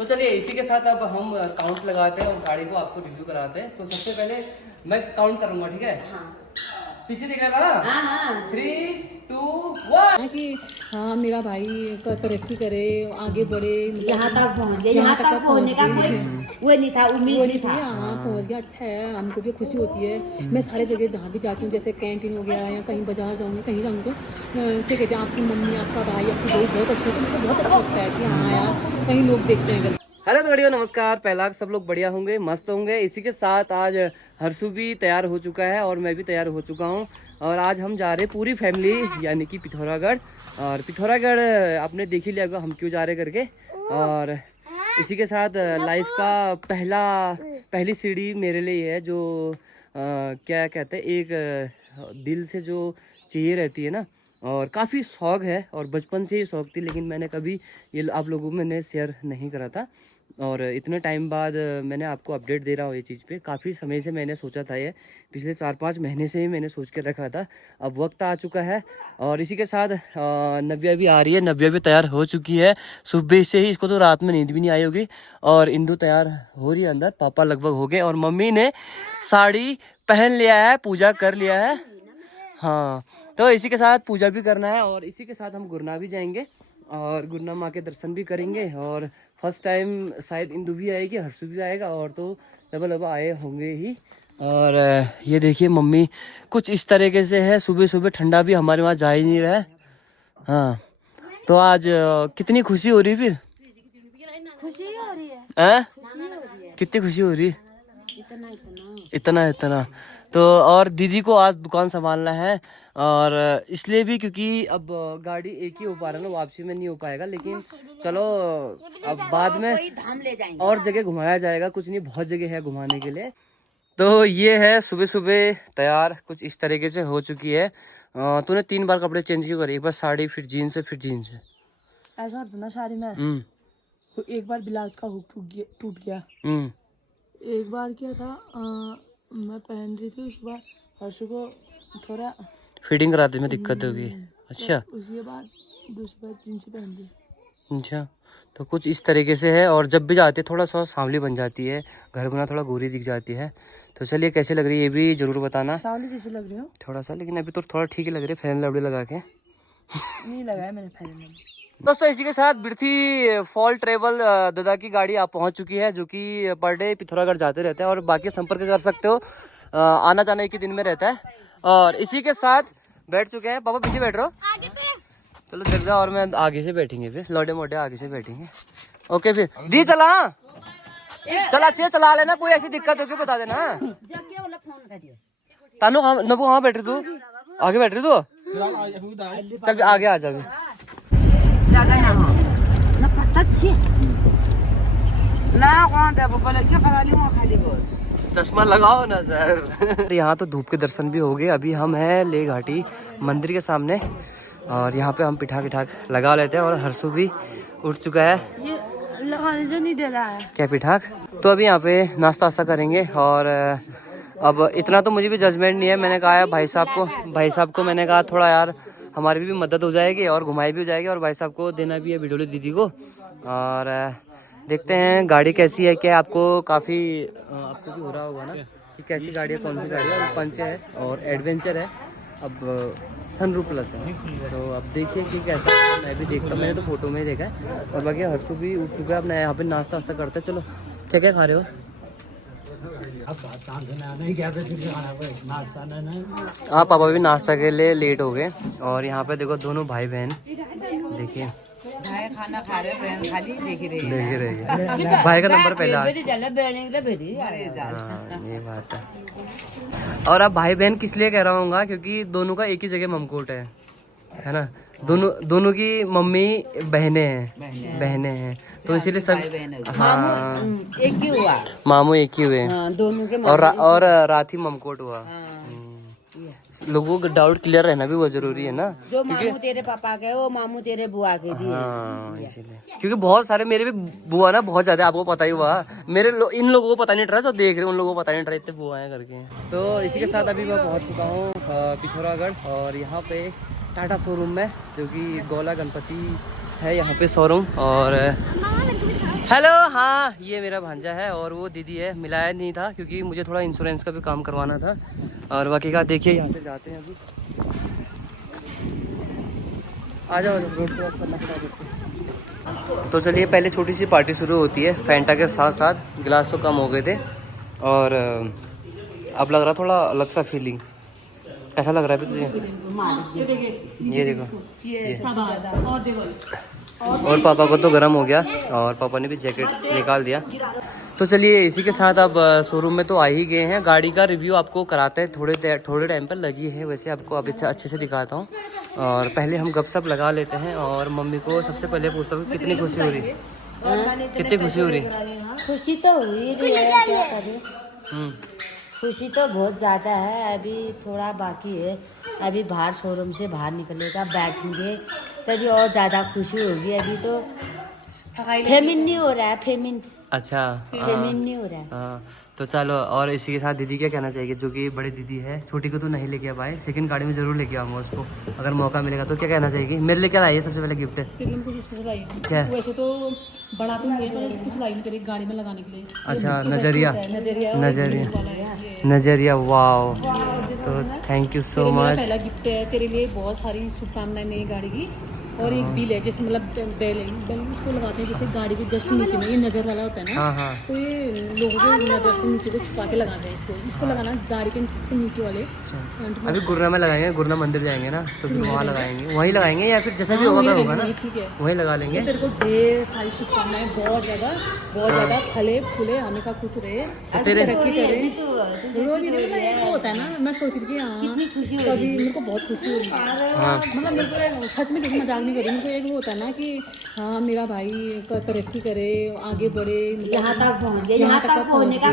तो चलिए इसी के साथ अब हम काउंट लगाते हैं और गाड़ी को आपको रिव्यू कराते हैं। तो सबसे पहले मैं काउंट करूंगा, ठीक है? हाँ। पीछे दिख रहा है ना? हाँ। 3, 2, 1। कि हाँ मेरा भाई तरक्की करे, आगे बढ़े, यहाँ तक पहुँच गए। यहाँ तक पहुँचने का वो नहीं था, उम्मीद नहीं था। हाँ पहुँच गया, अच्छा है, हमको भी खुशी होती है। मैं सारे जगह जहाँ भी जाती हूँ, जैसे कैंटीन हो गया या कहीं बाजार जाऊँगी, कहीं जाऊँगी तो क्या कहते हैं, आपकी मम्मी, आपका भाई, आपकी बहू बहुत अच्छे, तो मुझे बहुत अच्छा लगता है कि हाँ यार कहीं लोग देखते हैं। हेलो तो बढ़िया, नमस्कार। पहला सब लोग बढ़िया होंगे, मस्त होंगे। इसी के साथ आज हर्षु भी तैयार हो चुका है और मैं भी तैयार हो चुका हूँ और आज हम जा रहे हैं पूरी फैमिली, यानी कि पिथौरागढ़। और पिथौरागढ़ आपने देख ही लिया होगा हम क्यों जा रहे करके। और इसी के साथ लाइफ का पहली सीढ़ी मेरे लिए है, जो क्या कहते हैं, एक दिल से जो चाहिए रहती है ना, और काफ़ी शौक़ है और बचपन से ही शौक़ थी, लेकिन मैंने कभी ये आप लोगों में शेयर नहीं करा था। और इतने टाइम बाद मैंने आपको अपडेट दे रहा हूँ ये चीज़ पे। काफ़ी समय से मैंने सोचा था, ये पिछले 4-5 महीने से ही मैंने सोच के रखा था। अब वक्त आ चुका है। और इसी के साथ नव्या भी आ रही है, नव्या भी तैयार हो चुकी है सुबह से ही। इसको तो रात में नींद भी नहीं आई होगी। और इंदू तैयार हो रही है अंदर, पापा लगभग हो गए और मम्मी ने साड़ी पहन लिया है, पूजा कर लिया है। हाँ, तो इसी के साथ पूजा भी करना है और इसी के साथ हम गुरना भी जाएंगे और गुरना माँ के दर्शन भी करेंगे। और फर्स्ट टाइम शायद इंदु भी आएगी, हर्षु भी आएगा, और तो डबल आए होंगे ही। और ये देखिए मम्मी कुछ इस तरीके से है। सुबह सुबह ठंडा भी हमारे वहाँ जा ही नहीं रहा है। हाँ, तो आज कितनी खुशी हो रही है फिर? खुशी हो रही है। कितनी खुशी हो रही है? इतना। तो और दीदी को आज दुकान संभालना है, और इसलिए भी क्योंकि अब गाड़ी एक ही हो पा रहा है ना, वापसी में नहीं हो पाएगा। लेकिन चलो अब बाद में धाम ले जाएंगे, और जगह घुमाया जाएगा, कुछ नहीं बहुत जगह है घुमाने के लिए। तो ये है सुबह सुबह तैयार कुछ इस तरीके से हो चुकी है। तूने 3 बार कपड़े चेंज क्यों करे? एक बार साड़ी, फिर जीन्स, फिर जीन्स। ऐसा होता ना साड़ी में। एक बार ब्लाउज का हुक टूट गया। एक बार क्या था, मैं पहन रही थी, उसके बाद हर्षु को थोड़ा फिटिंग कराते में दिक्कत होगी। अच्छा, उसके बाद दूसरी बार जींस पहन ली। अच्छा, तो कुछ इस तरीके से है। और जब भी जाती है थोड़ा सा सांवली बन जाती है, घर बना थोड़ा गोरी दिख जाती है। तो चलिए कैसे लग रही है ये भी जरूर बताना। सांवली जैसे लग रही हो थोड़ा सा, लेकिन अभी तो थोड़ा ठीक ही लग रही है, फैन लवड़ी लगा के। नहीं लगाया मैंने फैन। दोस्तों इसी के साथ बिरथी फॉल ट्रेवल दादा की गाड़ी आप पहुंच चुकी है, जो कि पर डे पिथौरागढ़ जाते रहते हैं और बाकी संपर्क कर सकते हो। आना जाना एक ही दिन में रहता है। और इसी के साथ बैठ चुके हैं, पापा पीछे बैठ रहे हो, चलो जगह और मैं आगे से बैठेंगे, फिर लौटे मोटे आगे से बैठेंगे। ओके फिर दी चला अच्छे चला लेना, कोई ऐसी दिक्कत होगी बता देना। तानू नगू कहाँ बैठ रही तू? आगे बैठ रही तू? चल आगे आ जा। चश्मा लगाओ ना सर। यहाँ तो धूप के दर्शन भी हो गए। अभी हम हैं ले घाटी मंदिर के सामने और यहाँ पे हम पिठाक लगा लेते हैं। और हर्षु भी उठ चुका है, ये लगाने से नहीं दे रहा है क्या पिठाक। तो अभी यहाँ पे नाश्ता वास्ता करेंगे। और अब इतना तो मुझे भी जजमेंट नहीं है। मैंने कहा है भाई साहब को मैंने कहा थोड़ा यार हमारी भी मदद हो जाएगी और घुमाई भी हो जाएगी, और भाई साहब को देना भी है बिडोली दीदी को। और देखते हैं गाड़ी कैसी है, क्या आपको काफ़ी आपको भी हो रहा होगा ना कि कैसी गाड़ी है, कौन सी गाड़ी है। पंच है और एडवेंचर है, अब सनरूफ प्लस है। तो अब देखिए कि कैसा है। मैं भी देखता, मैंने तो फोटो में ही देखा है। और बाकी हर्षु भी उठ चुका है। अपना यहाँ पे नाश्ता वास्ता करते हैं। चलो क्या क्या खा रहे हो? आप पापा भी नाश्ता के लिए लेट हो गए। और यहाँ पे देखो दोनों भाई बहन, देखिए खाना खा रहे, बहन खाली देख रही है। भाई का नंबर पहला। हाँ, ये बात है। और अब भाई बहन किस लिए कह रहा हूँ, क्योंकि दोनों का एक ही जगह ममकोट है ना। दोनों की मम्मी बहनें हैं, तो इसीलिए सब हाँ एक ही हुआ, मामू एक ही हुए। दोनों के और रात ही ममकोट हुआ। लोगों को डाउट क्लियर रहना भी बहुत जरूरी है ना। जो मामू तेरे पापा के, वो मामू तेरे बुआ के दिए। हाँ, इसीलिए क्योंकि बहुत सारे मेरे भी बुआ ना बहुत ज्यादा, आपको पता ही हुआ। इन लोगों को पता नहीं रहा, जो देख रहे हैं उन लोगों को पता नहीं रहा इतने बुआ हैं करके। तो इसी के साथ अभी मैं पहुंच चुका हूँ पिथौरागढ़। और यहाँ पे टाटा शोरूम में, जो कि गोला गणपति है यहाँ पे शोरूम। और हेलो, हाँ ये मेरा भांजा है और वो दीदी है। मिलाया नहीं था क्योंकि मुझे थोड़ा इंश्योरेंस का भी काम करवाना था। और बाकी का देखिए, यहाँ से जाते हैं अभी। आ जाओ, रोड क्रॉस करना पड़ा। तो चलिए, पहले छोटी सी पार्टी शुरू होती है। फैंटा के साथ साथ गिलास तो कम हो गए थे और अब लग रहा थोड़ा अलग सा फीलिंग। कैसा लग रहा है तुझे? ये देखो, और पापा को तो गर्म हो गया और पापा ने भी जैकेट निकाल दिया। तो चलिए, इसी के साथ अब शोरूम में तो आ ही गए हैं। गाड़ी का रिव्यू आपको कराते हैं, थोड़े टाइम पर लगी है वैसे, आपको अब अच्छे से दिखाता हूँ। और पहले हम गपशप लगा लेते हैं और मम्मी को सबसे पहले पूछता हूँ कितनी खुशी हो रही है, कितनी खुशी हो रही है? खुशी तो हुई रही है, क्या करें। खुशी तो बहुत ज़्यादा है, अभी थोड़ा बाकी है। अभी बाहर शोरूम से बाहर निकलेगा, बैठेंगे तभी और ज़्यादा खुशी होगी। अभी तो फेमिन नहीं हो रहा है, फेमिन। अच्छा, फेमिन नहीं हो रहा है। हाँ तो चलो। और इसी के साथ दीदी क्या कहना चाहिए, जो कि बड़ी दीदी है, छोटी को तो नहीं लेके आ पाए, सेकंड गाड़ी में जरूर लेके आऊँगा उसको अगर मौका मिलेगा तो। क्या कहना चाहिए? मेरे लिए क्या लाई है सबसे पहले गिफ्ट? क्या? वैसे तो बड़ा तो नहीं है, पर कुछ लाई तेरी गाड़ी में लगाने के लिए। अच्छा, नजरिया, वाओ। तो थैंक यू सो मच। पहला गिफ्ट है तेरे लिए, बहुत सारी शुभकामनाएं नई गाड़ी की। और एक बिल है, जैसे मतलब बेल उसको लगाते हैं जैसे गाड़ी के जस्ट नीचे में, ये नज़र वाला होता है ना, तो ये लोगों को नज़र से नीचे को छुपा के लगाते हैं इसको लगाना गाड़ी के सबसे नीचे वाले। अभी गुरना में लगाएंगे, गुरना मंदिर जाएंगे ना तो फिर वहाँ लगाएंगे, वहीं लगाएंगे या फिर जैसा भी होगा ना, ठीक है, वहीं लगा लेंगे। तेरे को ढेर सारी शुभकामनाएं, बहुत ज़्यादा फले फूले, हमेशा खुश रहे, तरक्की करे। वो होता है ना, मैं सोच रही थी हाँ कभी मेरे को बहुत खुशी हुई, मतलब मेरे को सच में किसी मजाक नहीं करी। मेरे को एक वो होता है ना कि हाँ मेरा भाई तरक्की करे, आगे बढ़े, यहाँ तक पहुँच गया, यहाँ तक पहुँचने का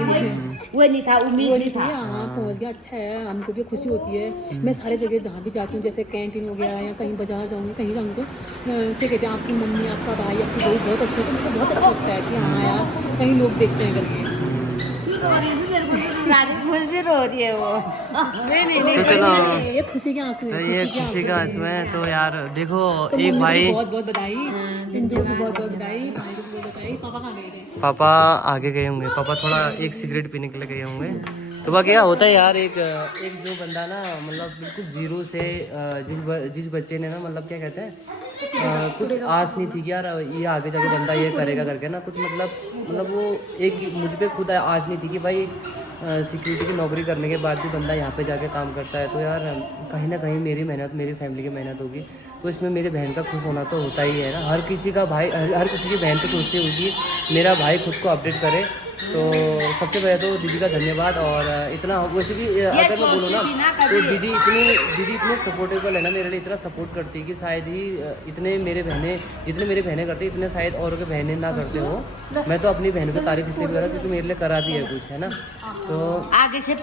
वो नहीं था, उम्मीद नहीं था। हाँ पहुँच गया, अच्छा है, हमको भी खुशी होती है। मैं सारे जगह जहाँ भी जाती हूँ, जैसे कैंटीन हो गया या कहीं बाजार जाऊँगी, कहीं जाऊँगी तो क्या कहते हैं, आपकी मम्मी, आपका भाई, आपकी बहू बहुत अच्छे है, तो मेरे को बहुत अच्छा लगता है कि हाँ यार कहीं लोग देखते हैं करके। रो रही है वो। नहीं, ये खुशी के आंसू है, ये खुशी का आंसू है। तो यार देखो, तो एक भाई, बहुत बहुत बधाई, इंजो को बहुत बहुत बधाई, भाई को बहुत बधाई। पापा कहाँ गए थे? पापा आगे गए होंगे, पापा थोड़ा एक सिगरेट पीने के लिए गए होंगे। तो वह क्या होता है यार, एक जो बंदा ना, मतलब बिल्कुल जीरो से जिस बच्चे ने ना, मतलब क्या कहते हैं, कुछ आस नहीं थी कि यार ये आगे जाके बंदा ये करेगा करके ना, कुछ मतलब वो एक मुझ पे खुद आस नहीं थी कि भाई सिक्योरिटी की नौकरी करने के बाद भी बंदा यहाँ पे जाके काम करता है। तो यार कहीं ना कहीं मेरी मेहनत, मेरी फैमिली की मेहनत होगी, तो इसमें मेरी बहन का खुश होना तो होता ही है ना। हर किसी का भाई, हर किसी की बहन तो सोचती होगी मेरा भाई खुद को अपडेट करे। तो सबसे पहले तो दीदी का धन्यवाद। और इतना वैसे भी अगर मैं बोलूँ ना तो दीदी इतने सपोर्टेबल है ना, मेरे लिए इतना सपोर्ट करती है कि शायद ही जितने मेरे बहनें करती है, इतने शायद औरों के बहनें ना करते हो। मैं तो अपनी बहन की तारीफ इसलिए भी कर रहा हूँ क्योंकि मेरे लिए करा दी है कुछ, है ना। तो आगे से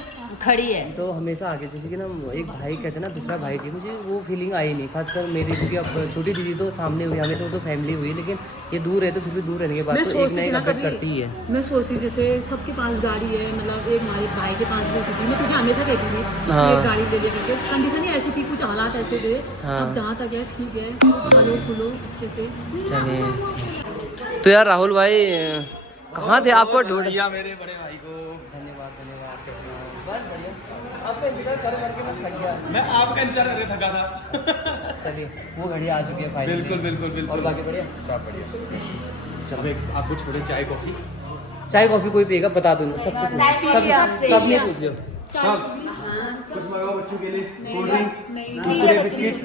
खड़ी है, तो हमेशा आगे, जैसे कि ना एक भाई कहते हैं ना, दूसरा भाई की, मुझे वो फीलिंग आई नहीं, खासकर मेरी, क्योंकि अब छोटी दीदी तो सामने हुई, हमेशा तो फैमिली हुई, लेकिन ये दूर है तो फिर भी दूर रहने के बाद तो एक ना एक अपडेट करती ही है। मैं सोचती जैसे सबके पास गाड़ी है, मतलब एक हमारे भाई के पास भी होती थी, मैं तुझे हमेशा कहती थी एक गाड़ी ले लेके, कंडीशन ही ऐसी थी, कुछ हालात ऐसे थे। अब जहाँ तक है ठीक है, फलो फूलो अच्छे से। चलिए, तो यार राहुल भाई कहाँ थे, आपको ढूंढ मेरे बड़े भाई को धन्यवाद। बस बढ़िया, आपका इंतजार करके मैं थक गया। मैं आपका इंतजार करके थका था। चलिए, वो घड़ी आ चुकी है फाइनली। बिल्कुल। और बाकी बढ़िया, सब बढ़िया। चलो आपको छोड़े चाय कॉफी, चाय कॉफी कोई पिएगा बता दूंगा, सब नहीं पूछ लो। सब कुछ मंगाओ बच्चों के लिए, कोल्ड ड्रिंक, कुरकुरे, बिस्किट,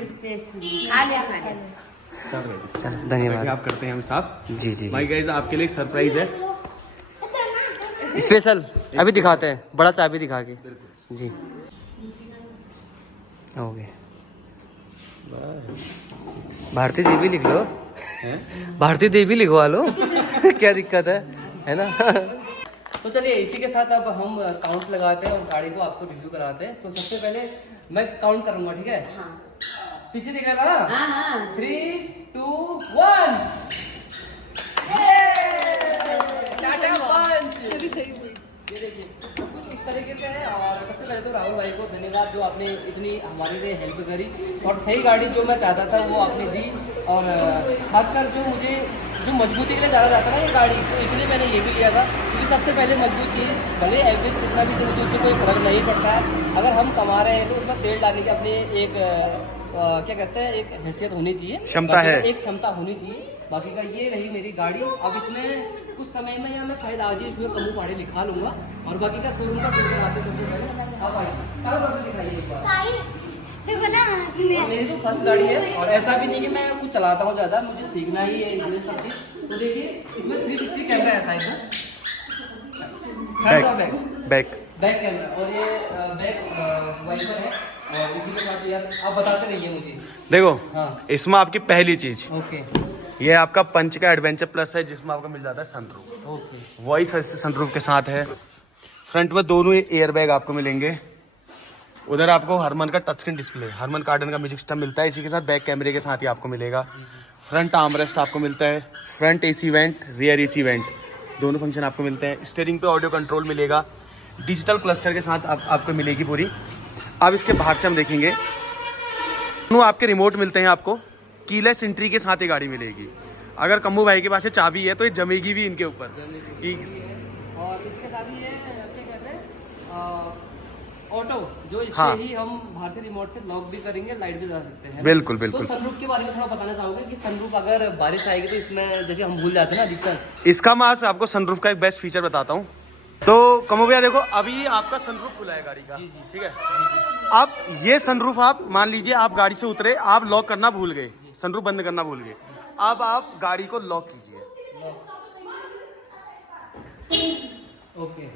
सब रेडी। चल धन्यवाद। आप करते हैं हम साथ। जी भाई गाइस, आपके लिए एक सरप्राइज है स्पेशल, अभी दिखाते हैं, बड़ा चाय भी दिखा के जी। हो गए, भारती देवी लिख लो, भारती देवी लिखवा लो। क्या दिक्कत है ना। तो चलिए, इसी के साथ अब हम काउंट लगाते हैं और गाड़ी को आपको रिव्यू कराते हैं। तो सबसे पहले मैं काउंट करूंगा, ठीक है? पीछे दिखा ना, 3, 2, 1। ये देखिए, तो कुछ इस तरीके से है। और सबसे पहले तो राहुल भाई को धन्यवाद जो आपने इतनी हमारे लिए हेल्प करी और सही गाड़ी जो मैं चाहता था वो आपने दी। और खासकर जो मुझे जो मजबूती के लिए जाना जाता है ना ये गाड़ी, तो इसलिए मैंने ये भी लिया था क्योंकि सबसे पहले मजबूत चीज़, भले एवरेज कितना भी तो मुझे उससे कोई फर्क नहीं पड़ता है। अगर हम कमा रहे हैं तो उसमें तेल डालने की अपनी एक क्या कहते हैं एक हैसियत होनी चाहिए, क्षमता है, एक क्षमता होनी चाहिए। बाकी का ये रही मेरी गाड़ी। अब इसमें कुछ समय में या मैं शायद आज ही इसमें कमू पहाड़ी लिखा लूँगा। और बाकी का शोरूम का टूर आते सबसे पहले आप आइए, कहाँ पर दिखाइए एक बार। मेरी तो फर्स्ट गाड़ी है और ऐसा भी नहीं कि मैं कुछ चलाता हूँ ज़्यादा, मुझे सीखना ही है इसमें सब चीज़। तो देखिए इसमें 360 कैमरा है साइड में, फ्रंट और बैक कैमरा, और ये बैक वाइपर है। और इसी के साथ यार आप बताते रहिए मुझे। देखो हाँ। इसमें आपकी पहली चीज ओके ये आपका पंच का एडवेंचर प्लस है, जिसमें आपको मिल जाता है sunroof. Okay voice assist sunroof के साथ है। फ्रंट में दोनों एयर बैग आपको मिलेंगे। उधर आपको हरमन का टच स्क्रीन डिस्प्ले, हरमन कार्डन का म्यूजिक सिस्टम मिलता है। इसी के साथ बैक कैमरे के साथ ही आपको मिलेगा। फ्रंट आर्मरेस्ट आपको मिलता है। Front AC vent, rear AC vent, दोनों फंक्शन आपको मिलते हैं। स्टीयरिंग पे ऑडियो कंट्रोल मिलेगा, डिजिटल क्लस्टर के साथ आपको मिलेगी पूरी। अब इसके बाहर से हम देखेंगे, दोनों आपके रिमोट मिलते हैं आपको। कीलेस एंट्री के साथ ये गाड़ी मिलेगी। अगर कम्मू भाई के पास से चाबी है तो ये जमेगी भी इनके ऊपर। और इसके साथ ही ये क्या कहते हैं ऑटो, जो इससे हाँ। ही हम बाहर से रिमोट से लॉक भी करेंगे, लाइट भी जला सकते हैं। बिल्कुल बिल्कुल। तो सनरूफ के बारे में थोड़ा बताना चाहोगे कि सनरूफ अगर बारिश आएगी तो इसमें जैसे हम भूल जाते हैं ना अधिकतर। इसका मैं आज आपको सनरूफ का एक बेस्ट फीचर बताता हूँ। तो कमो भैया देखो, अभी आपका सनरूफ खुला है गाड़ी का, ठीक है। अब ये सनरूफ आप मान लीजिए आप गाड़ी से उतरे, आप लॉक करना भूल गए, सनरूफ बंद करना भूल गए। अब आप गाड़ी को लॉक कीजिए। ओके,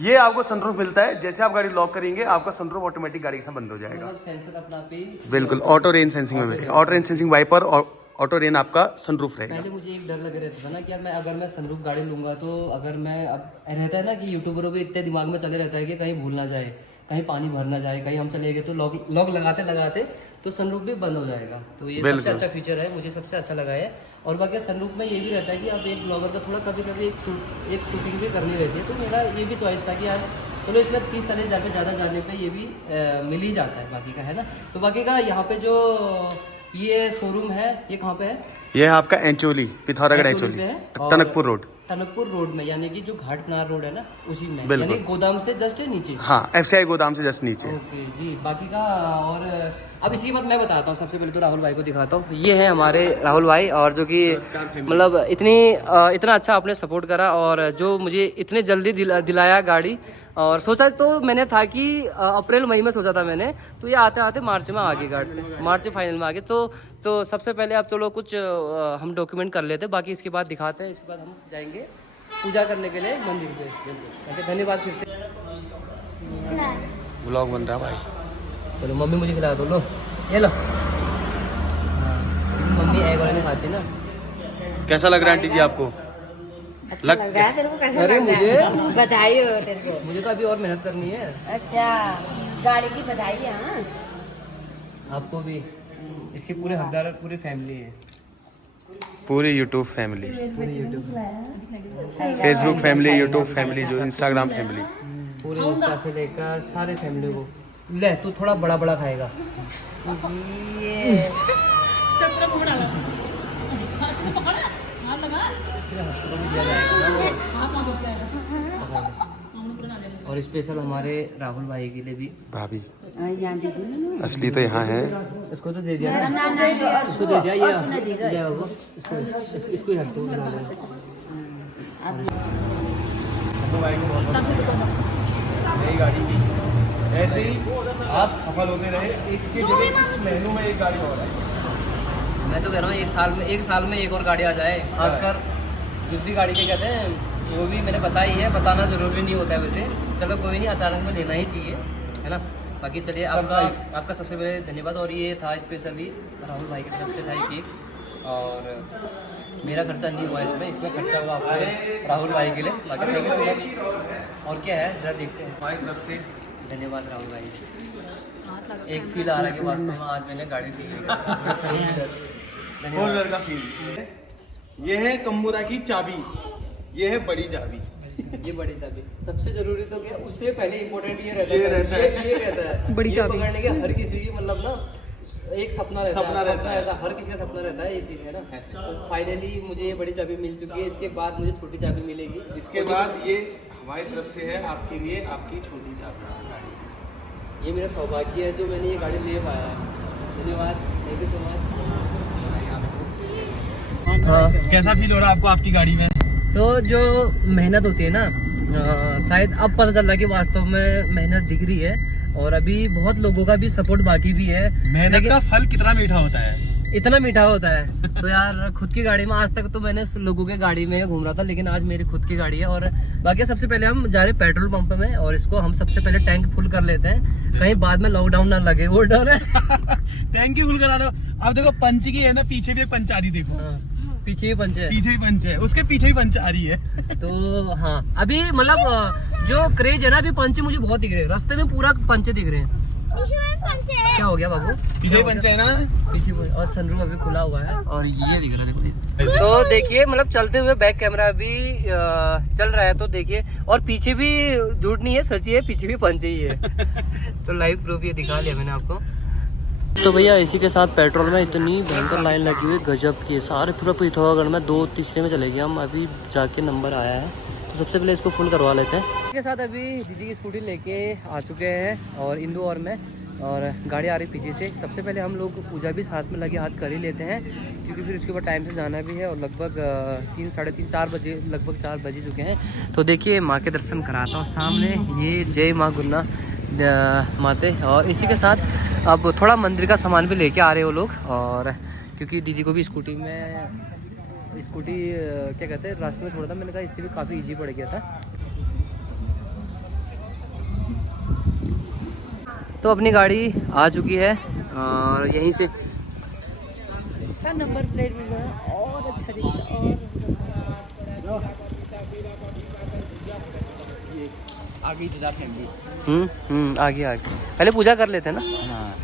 ये आपको सनरूफ मिलता है। जैसे आप गाड़ी लॉक करेंगे आपका सनरूफ ऑटोमेटिक गाड़ी के साथ बंद हो जाएगा। मतलब सेंसर अपना पे ही। बिल्कुल ऑटो रेन सेंसिंग में मिलेगा। ऑटो रेन सेंसिंग वाइपर और ऑटो रेन आपका सनरूफ रहेगा। पहले मुझे एक डर लगे रहता था ना कि यार मैं अगर मैं सनरूफ गाड़ी लूंगा तो अगर मैं अब रहता है ना कि यूट्यूबरों के इतने दिमाग में चले रहता है कि कहीं भूल ना जाए, कहीं पानी भर ना जाए, कहीं हम चले गए तो लॉक लगाते लगाते तो सनरूफ भी बंद हो जाएगा। तो ये सबसे अच्छा फीचर है, मुझे सबसे अच्छा लगा है। और बाकी सनरूफ में ये भी रहता है कि आप एक ब्लॉगर का थोड़ा कभी कभी एक शूटिंग भी करनी रहती है, तो मेरा ये भी चॉइस था कि यार चलो इसमें 30-40 हज़ार पे ज़्यादा जाने पे ये भी मिल ही जाता है बाकी का, है ना। तो बाकी का यहाँ पे जो ये शोरूम है ये कहाँ पे है? ये है आपका एंचोली, पिथौरागढ़ एंचोली एंचोली, पे है और टनकपुर रोड। टनकपुर रोड में, यानी कि जो घाटनार रोड है ना उसी में, बिल्कुल। यानी गोदाम से जस्ट नीचे। हाँ, FCI गोदाम से जस्ट नीचे। ओके जी। बाकी का और अब इसी बात मैं बताता हूँ। सबसे पहले तो राहुल भाई को दिखाता हूँ। ये है हमारे राहुल भाई, और जो कि मतलब इतना अच्छा आपने सपोर्ट करा और जो मुझे इतने जल्दी दिलाया गाड़ी। और सोचा तो मैंने था कि अप्रैल मई में सोचा था मैंने, तो ये आते आते मार्च में आ गई, गाड़ी से मार्च फाइनल में आ गए। तो सबसे पहले आप चलो कुछ हम डॉक्यूमेंट कर लेते, बाकी इसके बाद दिखाते हैं। इसके बाद हम जाएंगे पूजा करने के लिए मंदिर पे। धन्यवाद फिर से। व्लॉग बन रहा है भाई। चलो मम्मी मुझे खिला दो, लो ये लो। मम्मी एग वाला नहीं खाती ना। कैसा लग रहा है आंटी जी आपको? अच्छा लग रहा है तेरे को? कैसा अरे लग रहा है? बधाई हो तेरे को। मुझे तो अभी और मेहनत करनी है। अच्छा, गाड़ी की बधाई है। हाँ, आपको भी। इसके पूरे हकदार पूरी फैमिली है, पूरी यूट्यूब फैमिली, पूरी YouTube, Facebook family, YouTube family, जो इंस्टाग्राम फैमिली, पूरे इंस्टा से लेकर सारे फैमिली को। ले तू थोड़ा बड़ा बड़ा खाएगा। ये और स्पेशल हमारे राहुल भाई के लिए भी भाभी यहाँ दीदी ना। असली तो यहाँ है। इसको तो दे दिया ना, ना ना इसको दे दिया। और सुना दी ये बाबू, इसको हट से बना लें। नई गाड़ी की ऐसे ही आप सफल होते रहे। इसके जगह इस महीनों में एक गाड़ी और है। मैं तो कह रहा हूँ एक साल में एक और गाड़ी आ जाए। खासकर दूसरी गाड़ी के कहते हैं वो भी मैंने बताई है, बताना जरूरी नहीं होता है वैसे। चलो कोई नहीं, अचानक में लेना ही चाहिए, है ना। बाकी चलिए आपका सबसे पहले धन्यवाद। और ये था स्पेशली राहुल भाई की तरफ से था ये केक, और मेरा खर्चा नहीं हुआ इसमें खर्चा हुआ अपने राहुल भाई के लिए। बाकी थैंक यू सो मच। और क्या है जरा देखते हैं। हमारी तरफ से धन्यवाद राहुल भाई। एक फील आ रहा है कि वास्तव में आज मैंने गाड़ी ली है। फोर व्हीलर का फील। ये है कम्बोरा की चाबी, ये है बड़ी चाबी। ये बड़ी चाबी सबसे जरूरी तो क्या, उससे पहले इम्पोर्टेंट ये रहता है, ये रहता है बड़ी ये चाबी। पकड़ने के हर किसी की मतलब ना एक सपना रहता है, हर किसी का सपना रहता है, ये चीज़ है ना। तो फाइनली मुझे ये बड़ी चाबी मिल चुकी है, इसके बाद मुझे छोटी चाबी मिलेगी। इसके बाद ये हमारी तरफ से है आपके लिए आपकी छोटी चाबी गाड़ी। ये मेरा सौभाग्य है जो मैंने ये गाड़ी ले पाया है। धन्यवाद, थैंक यू सो मच। हाँ, कैसा फील हो रहा है आपको आपकी गाड़ी में? तो जो मेहनत होती है ना, शायद अब पता चल रहा है कि वास्तव में मेहनत दिख रही है, और अभी बहुत लोगों का भी सपोर्ट बाकी भी है। मेहनत का फल कितना मीठा होता है, इतना मीठा होता है। तो यार खुद की गाड़ी में, आज तक तो मैंने लोगों के गाड़ी में घूम रहा था, लेकिन आज मेरी खुद की गाड़ी है। और बाकी सबसे पहले हम जा रहे पेट्रोल पंप में, और इसको हम सबसे पहले टैंक फुल कर लेते हैं, कहीं बाद में लॉकडाउन ना लगे। वो डर है। टैंक ही फुल करा दो। अब देखो पंच की है ना, पीछे भी पंच आ रही, देखो पीछे ही पंच है, पीछे ही पंच है, उसके पीछे ही पंच आ रही है। तो हाँ, अभी मतलब जो क्रेज है ना, अभी पंचे मुझे बहुत दिख रहे हैं, रास्ते में पूरा पंचे दिख रहे हैं। क्या हो गया बाबू? पीछे ही पंच है ना, पीछे, और सनरूफ अभी खुला हुआ है, और ये दिख रहा है, देखो। तो देखिए मतलब चलते हुए बैक कैमरा भी चल रहा है, तो देखिए, और पीछे भी झूठ नहीं है, सच ही है, पीछे भी पंचे ही है। तो लाइव प्रूफ ये दिखा लिया मैंने आपको। तो भैया इसी के साथ पेट्रोल में इतनी भयंकर लाइन लगी हुई है, गजब की। सारे पूरा पिथौरागढ़ में 2 तीसरे में चले गए हम, अभी जाके नंबर आया है, तो सबसे पहले इसको फुल करवा लेते हैं। इसके साथ अभी दीदी की स्कूटी लेके आ चुके हैं, और इंदौर में, और गाड़ी आ रही पीछे से। सबसे पहले हम लोग पूजा भी साथ में लगे हाथ कर ही लेते हैं, क्योंकि फिर उसके बाद टाइम से जाना भी है, और लगभग 3, साढ़े 3, 4 बजे, लगभग 4 बज ही चुके हैं। तो देखिए माँ के दर्शन कराता हूँ सामने, ये जय माँ गुन्ना माते। और इसी के साथ अब थोड़ा मंदिर का सामान भी लेके आ रहे हो लोग, और क्योंकि दीदी को भी स्कूटी क्या कहते हैं, रास्ते में छोड़ा था, मैंने कहा इससे भी काफ़ी इजी पड़ गया था। तो अपनी गाड़ी आ चुकी है, और यहीं से नंबर प्लेट में और अच्छा दिखता है। आगे जुदा फैमिली। आगे पहले पूजा कर लेते हैं ना,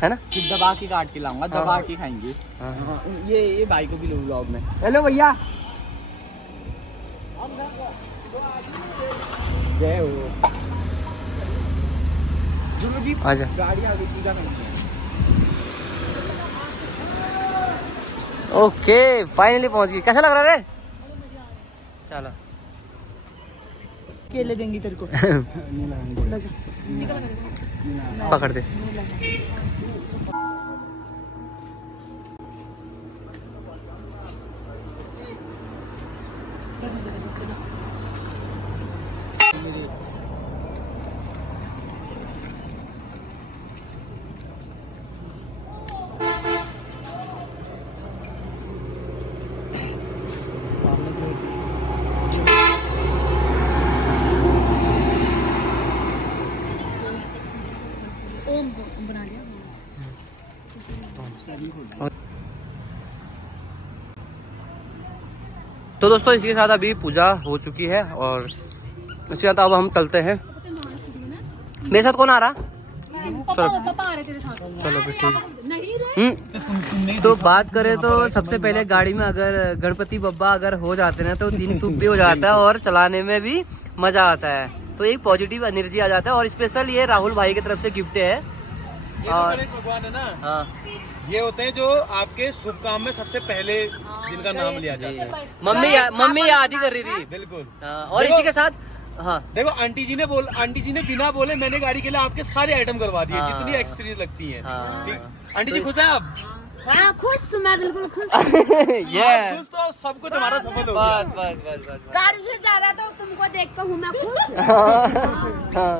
है ना। फिर दबा के काट के लाऊंगा, दबा के खाएंगे। हाँ। ये भाई को भी लो ब्लॉग में। हेलो भैया, जय हो। जी आजा। गाड़ी आगे पूजा करेंगे। ओके, फाइनली पहुंच गई। कैसा लग रहा है? चलो केले देंगी तेरे को। पकड़ दे। बना लिया। तो दोस्तों इसके साथ अभी पूजा हो चुकी है, और इसके साथ अब हम चलते हैं। मेरे साथ कौन आ रहा? पापा आ रहे तेरे साथ। चलो फिर ठीक। नहीं तो बात करें तो सबसे पहले गाड़ी में अगर गणपति बब्बा अगर हो जाते हैं तो दिन शुभ भी हो जाता है, और चलाने में भी मजा आता है, तो एक पॉजिटिव एनर्जी आ जाता है। और स्पेशल ये राहुल भाई की तरफ से गिफ्ट है। ये जो गणेश भगवान है ना, हाँ, ये होते हैं जो आपके शुभ काम में सबसे पहले जिनका नाम लिया जाता है। मम्मी याद ही कर रही थी। बिल्कुल। और इसी के साथ हाँ, देखो आंटी जी ने बिना बोले मैंने गाड़ी के लिए आपके सारे आइटम करवा दिए, जितनी एक्सपीरियंस लगती है। हाँ। ठीक, आंटी जी खुश है आप? हाँ खुश, मैं बिल्कुल खुश। ये खुश तो सब कुछ हमारा सफल हो गया। बस बस बस बस, बस। गाड़ी से ज्यादा तो तुमको देख कर हूँ मैं खुश। हाँ।